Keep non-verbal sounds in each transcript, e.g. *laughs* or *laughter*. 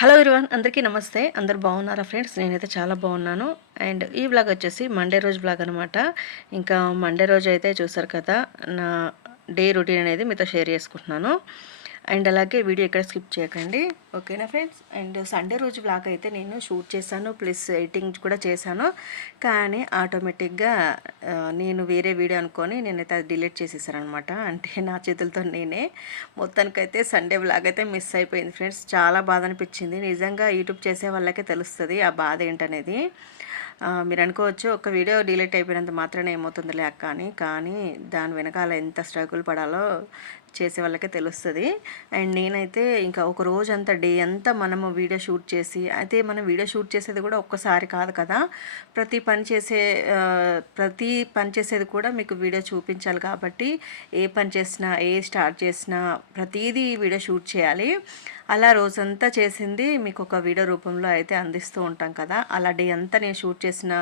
Hello ఇరువన్ అందరికీ నమస్తే. అందరు బాగున్నారా ఫ్రెండ్స్? నేనైతే చాలా బాగున్నాను. అండ్ ఈ బ్లాగ్ వచ్చేసి మండే రోజు బ్లాగ్ అనమాట ఇంకా మండే రోజు అయితే చూసారు కదా నా డే రొటీన్ అనేది మీతో షేర్ చేసుకుంటున్నాను. అండ్ అలాగే వీడియో ఎక్కడ స్కిప్ చేయకండి. ఓకేనా ఫ్రెండ్స్? అండ్ సండే రోజు బ్లాగ్ అయితే నేను షూట్ చేశాను ప్లస్ ఎడిటింగ్ కూడా చేశాను. కానీ ఆటోమేటిక్గా నేను వేరే వీడియో అనుకొని నేనైతే అది డిలీట్ చేసేసానమాట అంటే నా చేతులతో నేనే. మొత్తానికైతే సండే బ్లాగ్ అయితే మిస్ అయిపోయింది ఫ్రెండ్స్. చాలా బాధ అనిపించింది. నిజంగా యూట్యూబ్ చేసే వాళ్ళకే తెలుస్తుంది ఆ బాధ ఏంటనేది. మీరు అనుకోవచ్చు ఒక వీడియో డిలీట్ అయిపోయినంత మాత్రమే ఏమవుతుందిలే అక్క అని. కానీ దాని వెనకాల ఎంత స్ట్రగుల్ పడాలో చేసే వాళ్ళకే తెలుస్తుంది. అండ్ నేనైతే ఇంకా ఒక రోజు అంతా డే అంతా మనము వీడియో షూట్ చేసి అయితే మనం వీడియో షూట్ చేసేది కూడా ఒక్కసారి కాదు కదా. ప్రతి పని చేసే ప్రతి పని చేసేది కూడా మీకు వీడియో చూపించాలి కాబట్టి ఏ పని చేసినా ఏ స్టార్ట్ చేసినా ప్రతిదీ వీడియో షూట్ చేయాలి. అలా రోజంతా చేసింది మీకు ఒక వీడియో రూపంలో అయితే అందిస్తూ ఉంటాం కదా. అలా డే అంతా నేను షూట్ చేసిన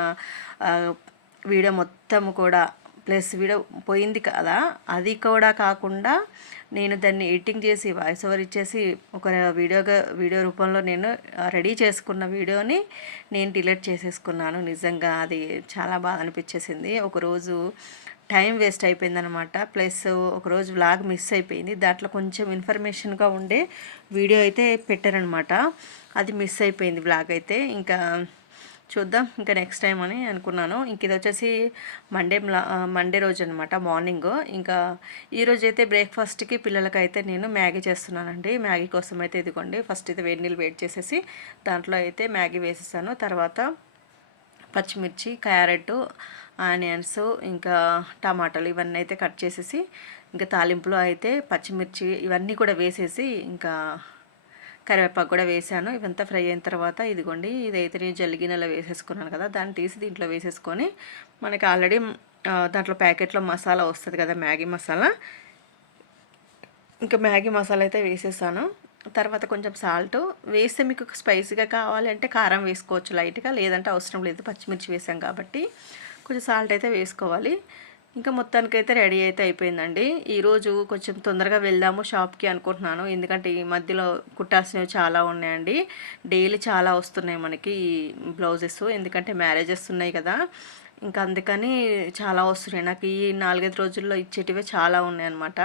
వీడియో మొత్తం కూడా ప్లస్ వీడియో పోయింది కదా అది కూడా కాకుండా నేను దాన్ని ఎడిటింగ్ చేసి వాయిస్ ఓవర్ ఇచ్చేసి ఒక వీడియోగా వీడియో రూపంలో నేను రెడీ చేసుకున్న వీడియోని నేను డిలీట్ చేసేసుకున్నాను. నిజంగా అది చాలా బాధ అనిపించేసింది. ఒకరోజు టైం వేస్ట్ అయిపోయిందనమాట ప్లస్ ఒకరోజు వ్లాగ్ మిస్ అయిపోయింది. దాంట్లో కొంచెం ఇన్ఫర్మేషన్గా ఉండే వీడియో అయితే పెట్టారనమాట అది మిస్ అయిపోయింది వ్లాగ్ అయితే. ఇంకా చూద్దాం ఇంకా నెక్స్ట్ టైం అని అనుకున్నాను. ఇంక ఇది వచ్చేసి మండే మండే రోజు అనమాట మార్నింగ్ ఇంకా ఈరోజు అయితే బ్రేక్ఫాస్ట్కి పిల్లలకైతే నేను మ్యాగీ చేస్తున్నానండి. మ్యాగీ కోసం అయితే ఇదిగోండి ఫస్ట్ అయితే వేడి నీళ్ళు వేడి చేసేసి దాంట్లో అయితే మ్యాగీ వేసేసాను. తర్వాత పచ్చిమిర్చి క్యారెట్ ఆనియన్స్ ఇంకా టమాటాలు ఇవన్నీ అయితే కట్ చేసేసి ఇంకా తాలింపులో అయితే పచ్చిమిర్చి ఇవన్నీ కూడా వేసేసి ఇంకా కరివేపాకు కూడా వేసాను ఇవంతా ఫ్రై అయిన తర్వాత ఇదిగోండి ఇదైతే నేను జల్లిగినెలో వేసేసుకున్నాను కదా దాన్ని తీసి దీంట్లో వేసేసుకొని మనకి ఆల్రెడీ దాంట్లో ప్యాకెట్లో మసాలా వస్తుంది కదా మ్యాగీ మసాలా. ఇంకా మ్యాగీ మసాలా అయితే వేసేసాను. తర్వాత కొంచెం సాల్ట్. వేస్తే మీకు స్పైసీగా కావాలంటే కారం వేసుకోవచ్చు లైట్గా లేదంటే అవసరం లేదు. పచ్చిమిర్చి వేసాం కాబట్టి కొంచెం సాల్ట్ అయితే వేసుకోవాలి. ఇంకా మొత్తానికైతే రెడీ అయితే అయిపోయిందండి. ఈరోజు కొంచెం తొందరగా వెళ్దాము షాప్కి అనుకుంటున్నాను. ఎందుకంటే ఈ మధ్యలో కుట్టాల్సినవి చాలా ఉన్నాయండి. డైలీ చాలా వస్తున్నాయి మనకి ఈ బ్లౌజెస్. ఎందుకంటే మ్యారేజెస్ ఉన్నాయి కదా. ఇంకా అందుకని చాలా వస్తున్నాయి. నాకు ఈ నాలుగైదు రోజుల్లో ఇచ్చేటివే చాలా ఉన్నాయి అన్నమాట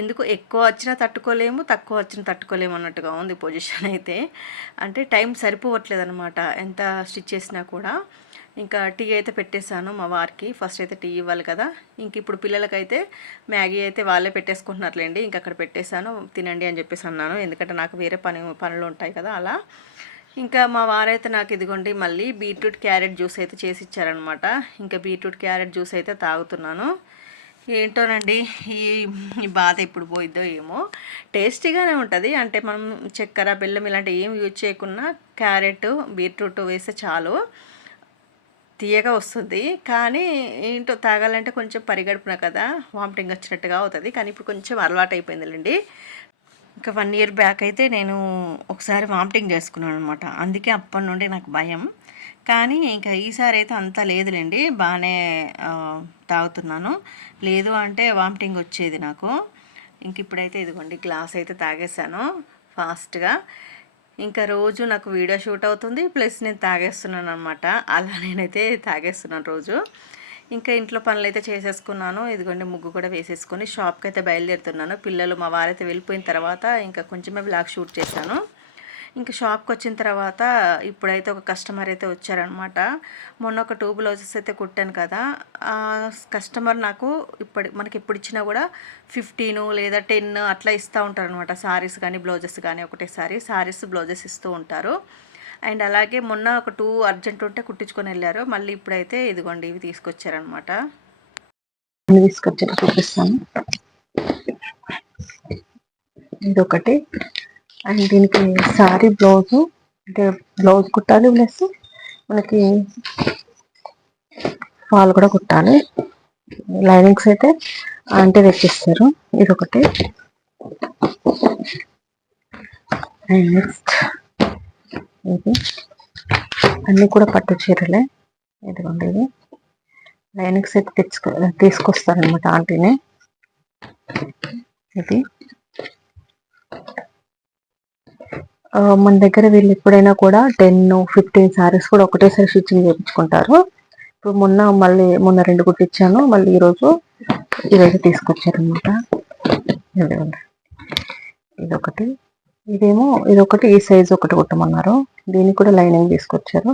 ఎందుకు ఎక్కువ వచ్చినా తట్టుకోలేము తక్కువ వచ్చినా తట్టుకోలేము అన్నట్టుగా ఉంది పొజిషన్ అయితే. అంటే టైం సరిపోవట్లేదు అనమాట ఎంత స్టిచ్ చేసినా కూడా. ఇంకా టీ అయితే పెట్టేశాను మా వారికి. ఫస్ట్ అయితే టీ ఇవ్వాలి కదా. ఇంక ఇప్పుడు పిల్లలకైతే మ్యాగీ అయితే వాళ్ళే పెట్టేసుకుంటున్నారులేండి. ఇంక అక్కడ పెట్టేశాను. తినండి అని చెప్పేసి అన్నాను. ఎందుకంటే నాకు వేరే పని పనులు ఉంటాయి కదా అలా. ఇంకా మా వారైతే నాకు ఇదిగోండి మళ్ళీ బీట్రూట్ క్యారెట్ జ్యూస్ అయితే చేసి ఇచ్చారనమాట ఇంకా బీట్రూట్ క్యారెట్ జ్యూస్ అయితే తాగుతున్నాను. ఏంటోనండి ఈ ఈ బాధ ఇప్పుడు పోయిద్దో ఏమో. టేస్టీగానే ఉంటుంది. అంటే మనం చక్కెర బెల్లం ఇలాంటివి ఏం యూజ్ చేయకుండా క్యారెట్ బీట్రూట్ వేస్తే చాలు. తీయగా వస్తుంది. కానీ ఏంటో తాగాలంటే కొంచెం పరిగడుపున కదా వామిటింగ్ వచ్చినట్టుగా అవుతుంది. కానీ ఇప్పుడు కొంచెం అలవాటు అయిపోయిందిలేండి ఇంకా వన్ ఇయర్ బ్యాక్ అయితే నేను ఒకసారి వామిటింగ్ చేసుకున్నాను అనమాట అందుకే అప్పటి నుండి నాకు భయం. కానీ ఇంకా ఈసారి అయితే అంత లేదులేండి. బాగానే తాగుతున్నాను. లేదు అంటే వామిటింగ్ వచ్చేది నాకు. ఇంక ఇప్పుడైతే ఇదిగోండి గ్లాస్ అయితే తాగేసాను ఫాస్ట్గా. ఇంకా రోజు నాకు వీడియో షూట్ అవుతుంది ప్లస్ నేను తాగేస్తున్నాను అనమాట అలా నేనైతే తాగేస్తున్నాను రోజు. ఇంకా ఇంట్లో పనులు అయితే చేసేసుకున్నాను. ఇదిగోండి ముగ్గు కూడా వేసేసుకొని షాప్కి అయితే బయలుదేరుతున్నాను. పిల్లలు మా వారైతే వెళ్ళిపోయిన తర్వాత ఇంకా కొంచెమే బ్లాగ్ షూట్ చేశాను. ఇంకా షాప్కి వచ్చిన తర్వాత ఇప్పుడైతే ఒక కస్టమర్ అయితే వచ్చారనమాట. మొన్న ఒక టూ బ్లౌజెస్ అయితే కుట్టాను కదా ఆ కస్టమర్ నాకు ఇప్పటి మనకి ఎప్పుడు ఇచ్చినా కూడా ఫిఫ్టీను లేదా టెన్ అట్లా ఇస్తూ ఉంటారు అనమాట సారీస్ కానీ బ్లౌజెస్ కానీ ఒకటేసారి సారీస్ బ్లౌజెస్ ఇస్తూ ఉంటారు. అండ్ అలాగే మొన్న ఒక టూ అర్జెంట్ ఉంటే కుట్టించుకొని వెళ్ళారు. మళ్ళీ ఇప్పుడైతే ఇదిగోండి ఇవి తీసుకొచ్చారనమాట. తీసుకొచ్చారు చూపిస్తాను. ఇదొకటి. అండ్ దీనికి శారీ బ్లౌజు అంటే బ్లౌజ్ కుట్టాలి ప్లస్ మనకి ఫాల్ కూడా కుట్టాలి. లైనింగ్స్ అయితే అంటే తెచ్చిస్తారు. ఇది ఒకటి అండ్ నెక్స్ట్ ఇది. అన్నీ కూడా పట్టు చీరలే. ఇదిగోండి ఇది. లైనింగ్స్ అయితే తెచ్చుకో తీసుకొస్తారనమాట ఆంటీనే. ఇది. మన దగ్గర వీళ్ళు ఎప్పుడైనా కూడా టెన్ ఫిఫ్టీన్ సారీస్ కూడా ఒకటేసారి స్టిచ్చింగ్ చేయించుకుంటారు. ఇప్పుడు మొన్న మళ్ళీ మొన్న రెండు కుట్టించాను మళ్ళీ ఈరోజు ఈరోజు తీసుకొచ్చారనమాట ఇదొకటి. ఇదేమో ఇదొకటి ఈ సైజ్ ఒకటి కుట్టమన్నారు. దీనికి కూడా లైనింగ్ తీసుకొచ్చారు.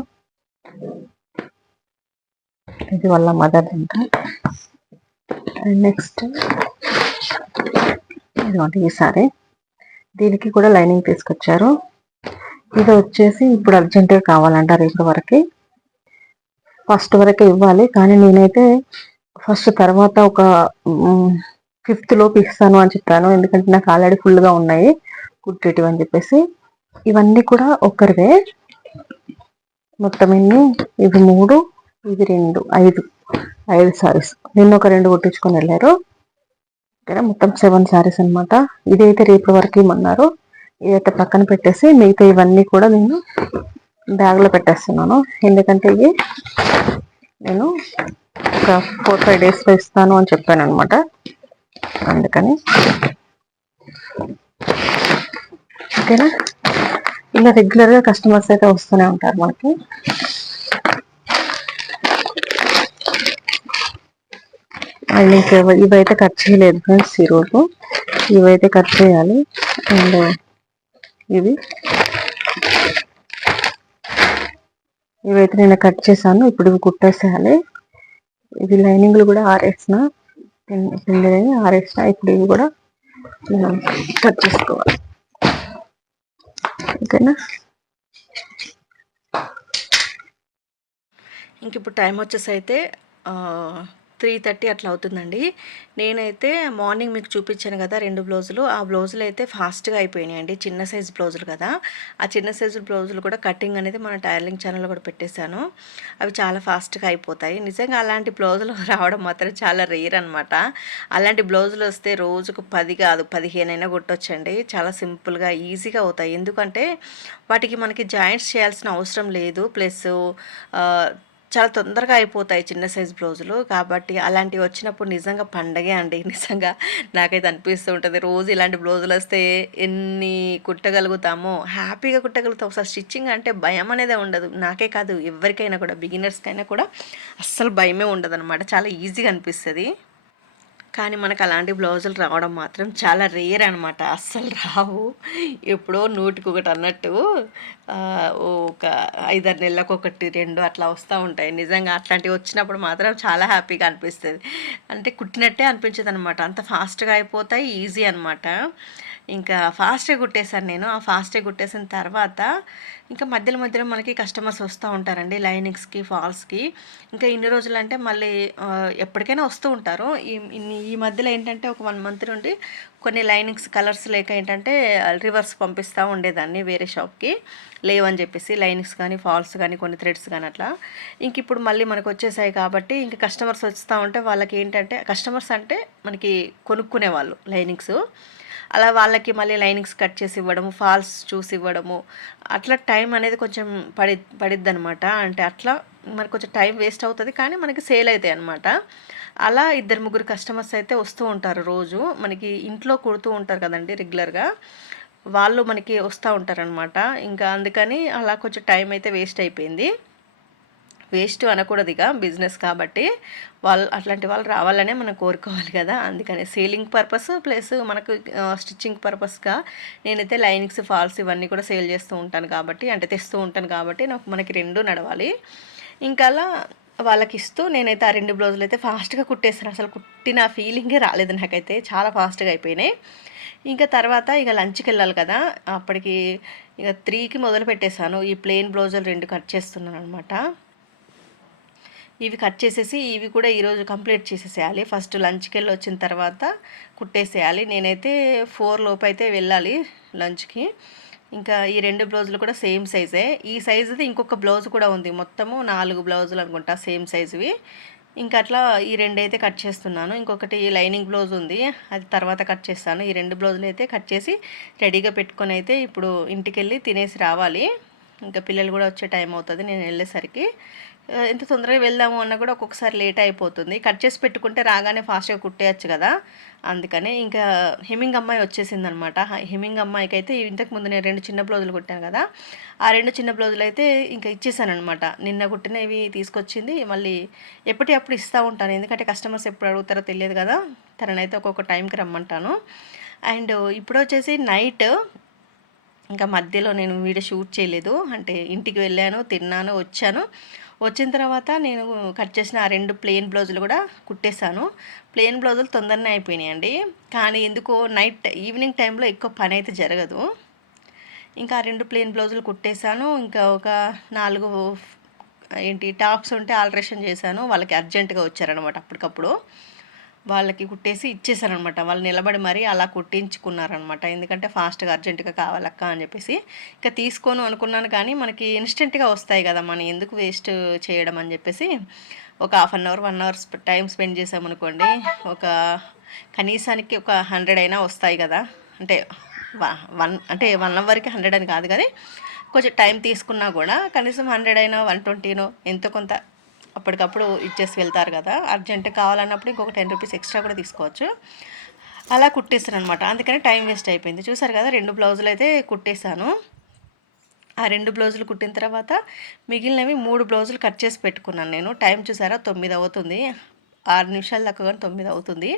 ఇది వాళ్ళ మదర్ అంట. అండ్ నెక్స్ట్ ఇదిగోండి ఈ సారీ దీనికి కూడా లైనింగ్ తీసుకొచ్చారు. ఇది వచ్చేసి ఇప్పుడు అర్జెంటుగా కావాలంట రేపు వరకు. ఫస్ట్ వరకే ఇవ్వాలి. కానీ నేనైతే ఫస్ట్ తర్వాత ఒక ఫిఫ్త్ లోపు ఇస్తాను అని చెప్పాను. ఎందుకంటే నాకు ఆల్రెడీ ఫుల్గా ఉన్నాయి. కుట్టేటివి అని చెప్పేసి. ఇవన్నీ కూడా ఒకరివే. మొత్తం ఎన్ని? ఇవి మూడు ఇవి రెండు ఐదు. ఐదు సారీస్. నిన్న ఒక రెండు కుట్టించుకొని వెళ్ళారు. ఓకేనా? మొత్తం సెవెన్ సారీస్ అనమాట ఇదైతే రేపు వరకు ఇమ్మన్నారు. ఇదైతే పక్కన పెట్టేసి మిగతా ఇవన్నీ కూడా నేను బ్యాగ్లో పెట్టేస్తున్నాను. ఎందుకంటే ఇవి నేను ఒక ఫోర్ ఫైవ్ డేస్లో ఇస్తాను అని చెప్పాను అనమాట అందుకని. ఓకేనా? ఇలా రెగ్యులర్గా కస్టమర్స్ అయితే వస్తూనే ఉంటారు మనకి. అండ్ ఇంకా ఇవైతే కట్ చేయలేదు ఫ్రెండ్స్ ఈరోజు. ఇవైతే కట్ చేయాలి. అండ్ ఇవి ఇవైతే నేను కట్ చేశాను ఇప్పుడు ఇవి కుట్టేసేయాలి. ఇది లైనింగ్లు కూడా ఆరేసిన పిండి ఆరేసిన ఇప్పుడు ఇవి కూడా నేను కట్ చేసుకోవాలి. ఓకేనా? ఇంక ఇప్పుడు టైం వచ్చేసి అయితే త్రీ థర్టీ అట్లా అవుతుందండి. నేనైతే మార్నింగ్ మీకు చూపించాను కదా రెండు బ్లౌజులు. ఆ బ్లౌజులు అయితే ఫాస్ట్గా అయిపోయినాయండి. చిన్న సైజు బ్లౌజులు కదా. ఆ చిన్న సైజు బ్లౌజులు కూడా కటింగ్ అనేది మన టైలరింగ్ ఛానల్లో కూడా పెట్టేశాను. అవి చాలా ఫాస్ట్గా అయిపోతాయి. నిజంగా అలాంటి బ్లౌజులు *laughs* రావడం మాత్రం చాలా రేర్ అనమాట అలాంటి బ్లౌజులు వస్తే రోజుకు పది కాదు పదిహేను అయినా కొట్టొచ్చండి. చాలా సింపుల్గా ఈజీగా అవుతాయి. ఎందుకంటే వాటికి మనకి జాయింట్స్ చేయాల్సిన అవసరం లేదు. ప్లస్ చాలా తొందరగా అయిపోతాయి చిన్న సైజ్ బ్లౌజులు. కాబట్టి అలాంటివి వచ్చినప్పుడు నిజంగా పండగే అండి. *laughs* నిజంగా నాకైతే అనిపిస్తూ ఉంటుంది. రోజు ఇలాంటి బ్లౌజులు వస్తే ఎన్ని కుట్టగలుగుతామో. హ్యాపీగా కుట్టగలుగుతాం. అసలు స్టిచ్చింగ్ అంటే భయం అనేది ఉండదు. నాకే కాదు ఎవరికైనా కూడా బిగినర్స్కైనా కూడా అస్సలు భయమే ఉండదు అనమాట చాలా ఈజీగా అనిపిస్తుంది. కానీ మనకు అలాంటి బ్లౌజులు రావడం మాత్రం చాలా రేర్ అనమాట అస్సలు రావు. ఎప్పుడో నూటికి ఒకటి అన్నట్టు ఒక ఐదారు నెలలకు ఒకటి రెండు అట్లా వస్తూ ఉంటాయి. నిజంగా అట్లాంటివి వచ్చినప్పుడు మాత్రం చాలా హ్యాపీగా అనిపిస్తుంది. అంటే కుట్టినట్టే అనిపించదు అనమాట అంత ఫాస్ట్గా అయిపోతాయి ఈజీ అనమాట ఇంకా ఫాస్ట్గా కుట్టేశాను నేను. ఆ ఫాస్ట్గా కుట్టేసిన తర్వాత ఇంకా మధ్యలో మధ్యలో మనకి కస్టమర్స్ వస్తూ ఉంటారండి లైనింగ్స్కి ఫాల్స్కి. ఇంకా ఇన్ని రోజులు అంటే మళ్ళీ ఎప్పటికైనా వస్తూ ఉంటారు. ఈ ఈ మధ్యలో ఏంటంటే ఒక వన్ మంత్ నుండి కొన్ని లైనింగ్స్ కలర్స్ లేక ఏంటంటే రివర్స్ పంపిస్తూ ఉండేదాన్ని వేరే షాప్కి. లేవని చెప్పేసి లైనింగ్స్ కానీ ఫాల్స్ కానీ కొన్ని థ్రెడ్స్ కానీ అట్లా. ఇంక ఇప్పుడు మళ్ళీ మనకు వచ్చేసాయి కాబట్టి ఇంకా కస్టమర్స్ వస్తూ ఉంటే వాళ్ళకి ఏంటంటే కస్టమర్స్ అంటే మనకి కొనుక్కునే వాళ్ళు లైనింగ్స్. అలా వాళ్ళకి మళ్ళీ లైనింగ్స్ కట్ చేసి ఇవ్వడము ఫాల్స్ చూసి ఇవ్వడము. అట్లా టైం అనేది కొంచెం పడి పడిద్ది అనమాట అంటే అట్లా మనకు కొంచెం టైం వేస్ట్ అవుతుంది కానీ మనకి సేల్ అవుతాయి అనమాట అలా ఇద్దరు ముగ్గురు కస్టమర్స్ అయితే వస్తూ ఉంటారు రోజు. మనకి ఇంట్లో కుడుతూ ఉంటారు కదండి రెగ్యులర్గా. వాళ్ళు మనకి వస్తూ ఉంటారనమాట ఇంకా అందుకని అలా కొంచెం టైం అయితే వేస్ట్ అయిపోయింది. వేస్ట్ అనకూడదు ఇక బిజినెస్ కాబట్టి వాళ్ళు అట్లాంటి వాళ్ళు రావాలనే మనం కోరుకోవాలి కదా. అందుకని సేలింగ్ పర్పస్ ప్లస్ మనకు స్టిచ్చింగ్ పర్పస్గా నేనైతే లైనింగ్స్ ఫాల్స్ ఇవన్నీ కూడా సేల్ చేస్తూ ఉంటాను కాబట్టి అంటే తెస్తూ ఉంటాను కాబట్టి నాకు మనకి రెండు నడవాలి. ఇంకా అలా వాళ్ళకి ఇస్తూ నేనైతే ఆ రెండు బ్లౌజులు అయితే ఫాస్ట్గా కుట్టేస్తాను. అసలు కుట్టిన ఫీలింగే రాలేదు నాకైతే. చాలా ఫాస్ట్గా అయిపోయినాయి. ఇంకా తర్వాత ఇక లంచ్కి వెళ్ళాలి కదా. అప్పటికి ఇక త్రీకి మొదలు పెట్టేశాను. ఈ ప్లెయిన్ బ్లౌజులు రెండు కట్ చేస్తున్నాను అనమాట ఇవి కట్ చేసేసి ఇవి కూడా ఈరోజు కంప్లీట్ చేసేసేయాలి. ఫస్ట్ లంచ్కి వెళ్ళి వచ్చిన తర్వాత కుట్టేసేయాలి. నేనైతే ఫోర్ లోపు అయితే వెళ్ళాలి లంచ్కి. ఇంకా ఈ రెండు బ్లౌజులు కూడా సేమ్ సైజే. ఈ సైజుది ఇంకొక బ్లౌజ్ కూడా ఉంది. మొత్తము నాలుగు బ్లౌజులు అనుకుంటా సేమ్ సైజువి. ఇంకా అట్లా ఈ రెండు అయితే కట్ చేస్తున్నాను. ఇంకొకటి లైనింగ్ బ్లౌజ్ ఉంది. అది తర్వాత కట్ చేస్తాను. ఈ రెండు బ్లౌజులు అయితే కట్ చేసి రెడీగా పెట్టుకొని అయితే ఇప్పుడు ఇంటికి వెళ్ళి తినేసి రావాలి. ఇంకా పిల్లలు కూడా వచ్చే టైం అవుతుంది నేను వెళ్ళేసరికి. ఎంత తొందరగా వెళ్దాము అన్నా కూడా ఒక్కొక్కసారి లేట్ అయిపోతుంది. కట్ చేసి పెట్టుకుంటే రాగానే ఫాస్ట్గా కుట్టేయచ్చు కదా. అందుకని ఇంకా హెమింగ్ అమ్మాయి వచ్చేసింది అనమాట హెమింగ్ అమ్మాయికి అయితే ఇంతకుముందు నేను రెండు చిన్న బ్లౌజులు కుట్టాను కదా. ఆ రెండు చిన్న బ్లౌజులు అయితే ఇంకా ఇచ్చేసాను అనమాట నిన్న కుట్టినవి తీసుకొచ్చింది మళ్ళీ ఎప్పటి అప్పుడు ఇస్తూ ఉంటాను. ఎందుకంటే కస్టమర్స్ ఎప్పుడు అడుగుతారో తెలియదు కదా. తననైతే ఒక్కొక్క టైంకి రమ్మంటాను. అండ్ ఇప్పుడు వచ్చేసి నైట్ ఇంకా మధ్యలో నేను వీడియో షూట్ చేయలేదు. అంటే ఇంటికి వెళ్ళాను తిన్నాను వచ్చాను. వచ్చిన తర్వాత నేను కట్ చేసిన ఆ రెండు ప్లెయిన్ బ్లౌజులు కూడా కుట్టేశాను. ప్లెయిన్ బ్లౌజులు తొందరనే అయిపోయినాయండి. కానీ ఎందుకో నైట్ ఈవినింగ్ టైంలో ఎక్కువ పని అయితే జరగదు. ఇంకా ఆ రెండు ప్లెయిన్ బ్లౌజులు కుట్టేశాను. ఇంకా ఒక నాలుగు ఏంటి టాప్స్ ఉంటే ఆల్ట్రేషన్ చేశాను. వాళ్ళకి అర్జెంటుగా వచ్చారనమాట అప్పటికప్పుడు. వాళ్ళకి కుట్టేసి ఇచ్చేసారనమాట వాళ్ళు నిలబడి మరీ అలా కుట్టించుకున్నారనమాట. ఎందుకంటే ఫాస్ట్గా అర్జెంటుగా కావాలక్క అని చెప్పేసి. ఇంకా తీసుకోను అనుకున్నాను కానీ మనకి ఇన్స్టెంట్గా వస్తాయి కదా మనం ఎందుకు వేస్ట్ చేయడం అని చెప్పేసి. ఒక half an hour one hour time spend చేసామనుకోండి ఒక కనీసానికి ఒక హండ్రెడ్ అయినా వస్తాయి కదా. అంటే వన్ అంటే వన్ అవర్కి హండ్రెడ్ అని కాదు కానీ కొంచెం టైం తీసుకున్నా కూడా కనీసం హండ్రెడ్ అయినా వన్ ట్వంటీనో ఎంతో కొంత అప్పటికప్పుడు ఇచ్చేసి వెళ్తారు కదా అర్జెంట్ కావాలన్నప్పుడు ఇంకొక టెన్ రూపీస్ ఎక్స్ట్రా కూడా తీసుకోవచ్చు. అలా కుట్టేస్తాను అనమాట అందుకని టైం వేస్ట్ అయిపోయింది. చూసారు కదా రెండు బ్లౌజులు అయితే కుట్టేశాను. ఆ రెండు బ్లౌజులు కుట్టిన తర్వాత మిగిలినవి మూడు బ్లౌజులు కట్ చేసి పెట్టుకున్నాను నేను. టైం చూసారా తొమ్మిది అవుతుంది. ఆరు నిమిషాలు దాకా కానీ తొమ్మిది అవుతుంది.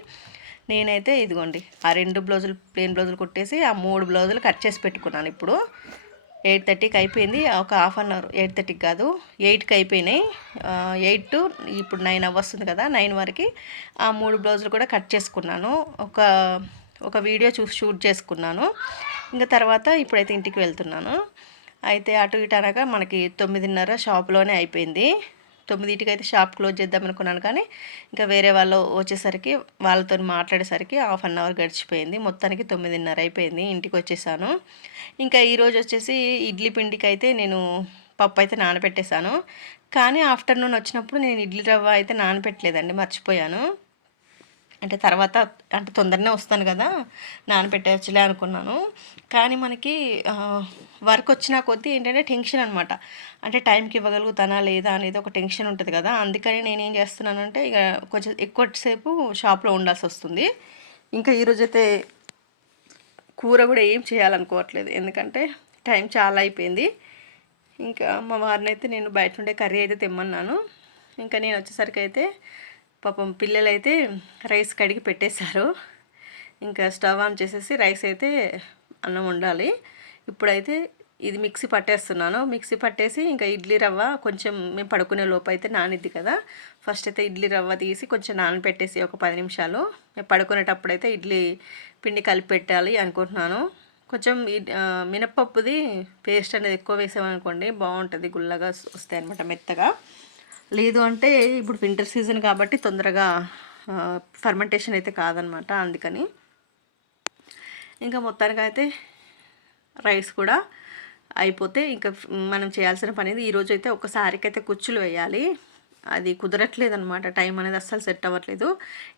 నేనైతే ఇదిగోండి ఆ రెండు బ్లౌజులు ప్లెయిన్ బ్లౌజులు కుట్టేసి ఆ మూడు బ్లౌజులు కట్ చేసి పెట్టుకున్నాను ఇప్పుడు. ఎయిట్ థర్టీకి అయిపోయింది. ఒక హాఫ్ అన్ అవర్ ఎయిట్ థర్టీకి కాదు ఎయిట్కి అయిపోయినాయి. ఎయిట్ టు ఇప్పుడు నైన్ వస్తుంది కదా నైన్ వరకు ఆ మూడు బ్లౌజులు కూడా కట్ చేసుకున్నాను. ఒక ఒక వీడియో చూసి షూట్ చేసుకున్నాను. ఇంకా తర్వాత ఇప్పుడైతే ఇంటికి వెళ్తున్నాను. అయితే అటు ఇటు అనగా మనకి తొమ్మిదిన్నర షాప్లోనే అయిపోయింది. తొమ్మిదింటికి అయితే షాప్ క్లోజ్ చేద్దాం అనుకున్నాను కానీ ఇంకా వేరే వాళ్ళు వచ్చేసరికి వాళ్ళతో మాట్లాడేసరికి హాఫ్ అన్ అవర్ గడిచిపోయింది. మొత్తానికి తొమ్మిదిన్నర అయిపోయింది. ఇంటికి వచ్చేసాను. ఇంకా ఈరోజు వచ్చేసి ఇడ్లీ పిండికి అయితే నేను పప్పు అయితే నానబెట్టేశాను. కానీ ఆఫ్టర్నూన్ వచ్చినప్పుడు నేను ఇడ్లీ రవ్వ అయితే నానబెట్టలేదండి. మర్చిపోయాను. అంటే తర్వాత అంటే తొందరనే వస్తాను కదా నానబెట్టవచ్చులే అనుకున్నాను. కానీ మనకి వర్క్ వచ్చిన కొద్దీ ఏంటంటే టెన్షన్ అనమాట అంటే టైంకి ఇవ్వగలుగుతానా లేదా అనేది ఒక టెన్షన్ ఉంటుంది కదా. అందుకని నేను ఏం చేస్తున్నానంటే ఇక కొంచెం ఎక్కువసేపు షాప్లో ఉండాల్సి వస్తుంది. ఇంకా ఈరోజైతే కూర కూడా ఏం చేయాలనుకోవట్లేదు. ఎందుకంటే టైం చాలా అయిపోయింది. ఇంకా మా వారిని అయితే నేను బయట నుండే కర్రీ అయితే తెమ్మన్నాను. ఇంకా నేను వచ్చేసరికి అయితే పాపం పిల్లలైతే రైస్ కడిగి పెట్టేశారు. ఇంకా స్టవ్ ఆన్ చేసేసి రైస్ అయితే అన్నం ఉండాలి ఇప్పుడైతే ఇది మిక్సీ పట్టేస్తున్నాను. మిక్సీ పట్టేసి ఇంకా ఇడ్లీ రవ్వ కొంచెం మేము పడుకునే లోపు అయితే నానిద్ది కదా. ఫస్ట్ అయితే ఇడ్లీ రవ్వ తీసి కొంచెం నానబెట్టేసి ఒక పది నిమిషాలు. మేము పడుకునేటప్పుడు అయితే ఇడ్లీ పిండి కలిపి పెట్టాలి అనుకుంటున్నాను. కొంచెం మినప్పప్పుది పేస్ట్ అనేది ఎక్కువ వేసామనుకోండి బాగుంటుంది గుల్లగా వస్తాయి అనమాట మెత్తగా. లేదు అంటే ఇప్పుడు వింటర్ సీజన్ కాబట్టి తొందరగా ఫర్మెంటేషన్ అయితే కాదనమాట అందుకని. ఇంకా మొత్తానికి అయితే రైస్ కూడా అయిపోతే ఇంకా మనం చేయాల్సిన పని ఈరోజు అయితే ఒకసారికి అయితే కుచ్చులు వేయాలి. అది కుదరట్లేదు అనమాట టైం అనేది అస్సలు సెట్ అవ్వట్లేదు.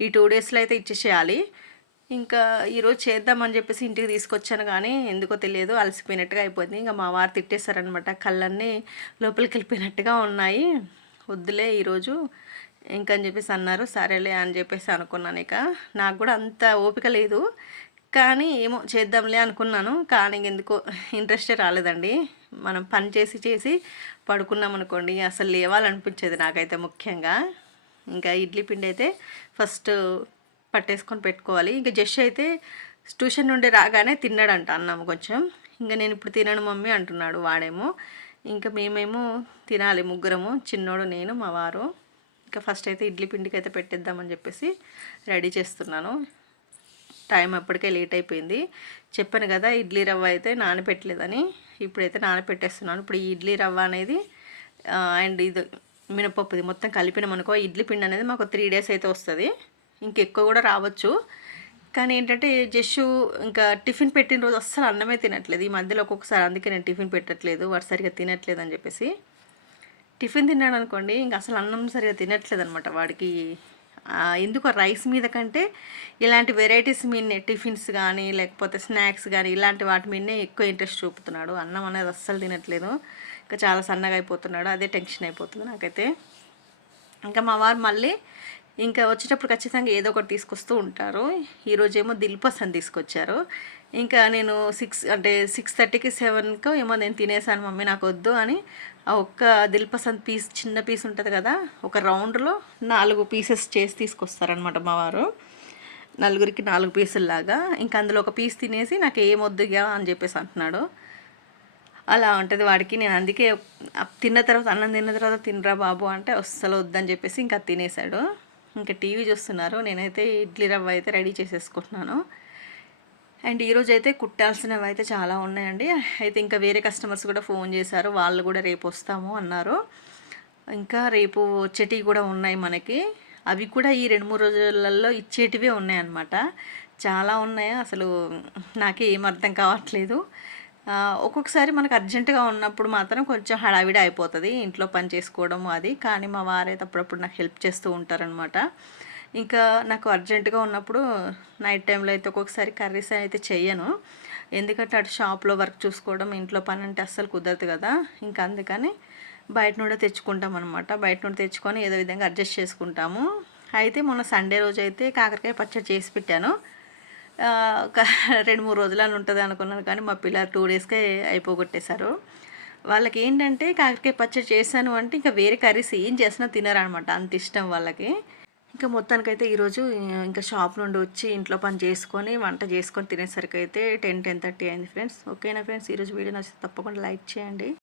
ఈ టూ డేస్లో అయితే ఇచ్చేసేయాలి. ఇంకా ఈరోజు చేద్దామని చెప్పేసి ఇంటికి తీసుకొచ్చాను కానీ ఎందుకో తెలియదు. అలసిపోయినట్టుగా అయిపోయింది. ఇంకా మా వారు తిట్టేశారనమాట. కళ్ళన్నీ లోపలికి వెళ్ళిపోయినట్టుగా ఉన్నాయి. వద్దులే ఈరోజు. ఇంకని చెప్పేసి అన్నారు. సరేలే అని చెప్పేసి అనుకున్నాను ఇక. నాకు కూడా అంత ఓపిక లేదు. కానీ ఏమో చేద్దాంలే అనుకున్నాను. కానీ ఎందుకో ఇంట్రెస్టే రాలేదండి. మనం పని చేసి చేసి పడుకున్నాం అనుకోండి అసలు లేవాలనిపించేది నాకైతే ముఖ్యంగా. ఇంకా ఇడ్లీ పిండి అయితే ఫస్ట్ పట్టేసుకొని పెట్టుకోవాలి. ఇంకా జస్ట్ అయితే ట్యూషన్ నుండి రాగానే తిన్నాడంట అన్నాము కొంచెం. ఇంకా నేను ఇప్పుడు తినను మమ్మీ అంటున్నాడు వాడేమో. ఇంకా మేమేమో తినాలి ముగ్గురము చిన్నోడు నేను మా వారు. ఇంకా ఫస్ట్ అయితే ఇడ్లీ పిండికి అయితే పెట్టేద్దామని చెప్పేసి రెడీ చేస్తున్నాను. టైం అప్పటికే లేట్ అయిపోయింది. చెప్పాను కదా ఇడ్లీ రవ్వ అయితే నానపెట్టలేదని. ఇప్పుడైతే నానపెట్టేస్తున్నాను. ఇప్పుడు ఈ ఇడ్లీ రవ్వ అనేది అండ్ ఇది మినపప్పుది మొత్తం కలిపినామనుకో ఇడ్లీ పిండి అనేది మాకు త్రీ డేస్ అయితే వస్తుంది. ఇంకెక్కువ కూడా రావచ్చు. కానీ ఏంటంటే జస్ట్ ఇంకా టిఫిన్ పెట్టిన రోజు అస్సలు అన్నమే తినట్లేదు. ఈ మధ్యలో ఒక్కొక్కసారి అందుకే నేను టిఫిన్ పెట్టట్లేదు వాడు సరిగా తినట్లేదు అని చెప్పేసి. టిఫిన్ తిన్నాడు అనుకోండి ఇంకా అసలు అన్నం సరిగా తినట్లేదు అనమాట వాడికి ఎందుకు రైస్ మీద కంటే ఇలాంటి వెరైటీస్ మీదనే టిఫిన్స్ కానీ లేకపోతే స్నాక్స్ కానీ ఇలాంటి వాటి మీదనే ఎక్కువ ఇంట్రెస్ట్ చూపుతున్నాడు. అన్నం అనేది అస్సలు తినట్లేదు. ఇంకా చాలా సన్నగా అయిపోతున్నాడు. అదే టెన్షన్ అయిపోతుంది నాకైతే. ఇంకా మా వారు మళ్ళీ ఇంకా వచ్చేటప్పుడు ఖచ్చితంగా ఏదో ఒకటి తీసుకొస్తూ ఉంటారు. ఈరోజేమో దిల్ పసంద్ తీసుకొచ్చారు. ఇంకా నేను సిక్స్ అంటే సిక్స్ థర్టీకి సెవెన్కో ఏమో నేను తినేసాను మమ్మీ నాకు వద్దు అని. ఆ ఒక్క దిల్పసంద్ పీస్ చిన్న పీస్ ఉంటుంది కదా ఒక రౌండ్లో నాలుగు పీసెస్ చేసి తీసుకొస్తారనమాట మా వారు. నలుగురికి నాలుగు పీసుల్లాగా. ఇంకా అందులో ఒక పీస్ తినేసి నాకు ఏమొద్దుగా అని చెప్పేసి అంటున్నాడు. అలా ఉంటుంది వాడికి. నేను అందుకే తిన్న తర్వాత అన్నం తిన్న తర్వాత తినరా బాబు అంటే అస్సలు వద్దని చెప్పేసి ఇంకా తినేసాడు ఇంకా టీవీ చూస్తున్నారు. నేనైతే ఇడ్లీ రవ్వ అయితే రెడీ చేసేసుకుంటున్నాను. అండ్ ఈరోజు అయితే కుట్టాల్సినవి అయితే చాలా ఉన్నాయండి. అయితే ఇంకా వేరే కస్టమర్స్ కూడా ఫోన్ చేశారు. వాళ్ళు కూడా రేపు వస్తాము అన్నారు. ఇంకా రేపు వచ్చేటివి కూడా ఉన్నాయి మనకి. అవి కూడా ఈ రెండు మూడు రోజులలో ఇచ్చేటివే ఉన్నాయన్నమాట. చాలా ఉన్నాయి? అసలు నాకే ఏం అర్థం కావట్లేదు. ఒక్కొక్కసారి మనకు అర్జెంటుగా ఉన్నప్పుడు మాత్రం కొంచెం హడావిడి అయిపోతుంది ఇంట్లో పని చేసుకోవడం అది. కానీ మా వారైతే అప్పుడప్పుడు నాకు హెల్ప్ చేస్తూ ఉంటారనమాట ఇంకా నాకు అర్జెంటుగా ఉన్నప్పుడు నైట్ టైంలో అయితే ఒక్కొక్కసారి కర్రీస్ అయితే చెయ్యను. ఎందుకంటే అటు షాప్లో వర్క్ చూసుకోవడం ఇంట్లో పని అంటే అస్సలు కుదరదు కదా. ఇంకా అందుకని బయట నుండి తెచ్చుకుంటాం అనమాట బయట నుండి తెచ్చుకొని ఏదో విధంగా అడ్జస్ట్ చేసుకుంటాము. అయితే మొన్న సండే రోజు అయితే కాకరకాయ పచ్చడి చేసి పెట్టాను. ఒక *laughs* రెండు మూడు రోజులని ఉంటుంది అనుకున్నాను కానీ మా పిల్లలు టూ డేస్కే అయిపోగొట్టేశారు. వాళ్ళకి ఏంటంటే కాకరకాయ పచ్చడి చేశాను అంటే ఇంకా వేరే కర్రీస్ ఏం చేసినా తినరనమాట అంత ఇష్టం వాళ్ళకి. ఇంకా మొత్తానికైతే ఈరోజు ఇంకా షాప్ నుండి వచ్చి ఇంట్లో పని చేసుకొని వంట చేసుకొని తినేసరికి అయితే టెన్ టెన్ థర్టీ అయింది ఫ్రెండ్స్. ఓకేనా ఫ్రెండ్స్? ఈరోజు వీడియో నచ్చితే తప్పకుండా లైక్ చేయండి.